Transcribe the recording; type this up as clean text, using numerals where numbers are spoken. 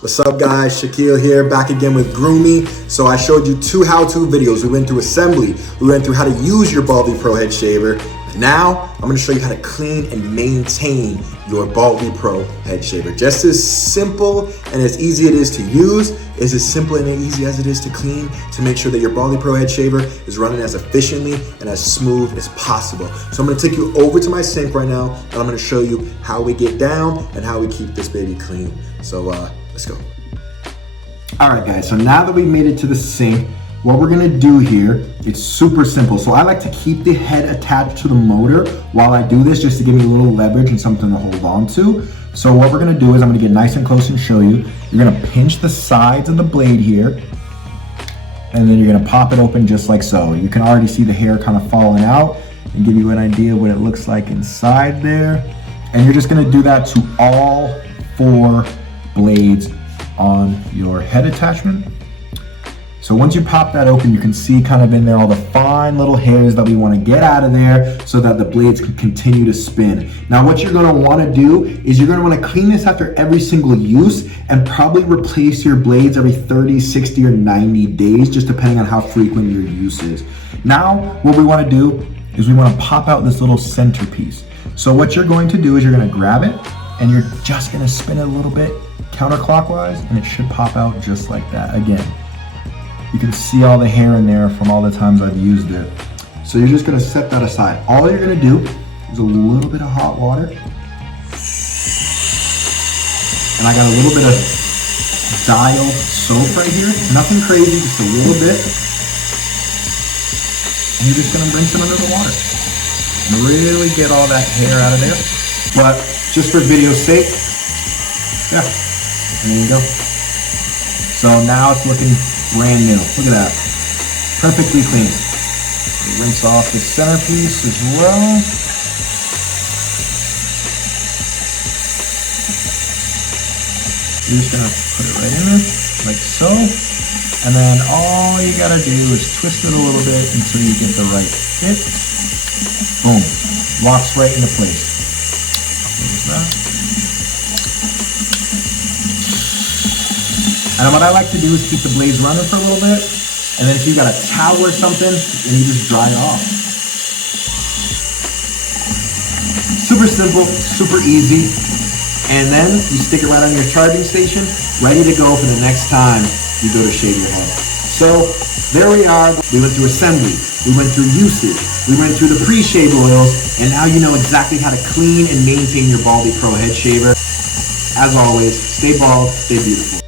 What's up guys, Shaquille here, back again with Groomie. So I showed you two how-to videos. We went through assembly, we went through how to use your BaldiePro head shaver. Now, I'm gonna show you how to clean and maintain your BaldiePro head shaver. Just as simple and as easy it is to use, is as simple and easy as it is to clean, to make sure that your BaldiePro head shaver is running as efficiently and as smooth as possible. So I'm gonna take you over to my sink right now, and I'm gonna show you how we get down and how we keep this baby clean. So let's go. All right guys, so now that we've made it to the sink, what we're gonna do here, it's super simple. So I like to keep the head attached to the motor while I do this, just to give me a little leverage and something to hold on to. So what we're gonna do is I'm gonna get nice and close and show you. You're gonna pinch the sides of the blade here, and then you're gonna pop it open just like so. You can already see the hair kind of falling out and give you an idea of what it looks like inside there. And you're just gonna do that to all 4 blades on your head attachment. So once you pop that open, you can see kind of in there all the fine little hairs that we want to get out of there so that the blades can continue to spin. Now what you're going to want to do is you're going to want to clean this after every single use and probably replace your blades every 30, 60, or 90 days, just depending on how frequent your use is. Now what we want to do is we want to pop out this little centerpiece. So what you're going to do is you're going to grab it and you're just going to spin it a little bit counterclockwise, and it should pop out just like that. Again, you can see all the hair in there from all the times I've used it. So you're just gonna set that aside. All you're gonna do is a little bit of hot water. And I got a little bit of dial soap right here. Nothing crazy, just a little bit. And you're just gonna rinse it under the water. And really get all that hair out of there. But just for video's sake, yeah, there you go. So now it's looking brand new. Look at that. Perfectly clean. Rinse off the centerpiece as well. You're just gonna put it right in there, like so. And then all you gotta do is twist it a little bit until you get the right fit. Boom. Locks right into place. There's that. And what I like to do is keep the blades running for a little bit, and then if you got a towel or something, then you just dry it off. Super simple, super easy, and then you stick it right on your charging station, ready to go for the next time you go to shave your head. So there we are. We went through assembly, we went through usage, we went through the pre-shave oils, and now you know exactly how to clean and maintain your BaldiePro head shaver. As always, stay bald, stay beautiful.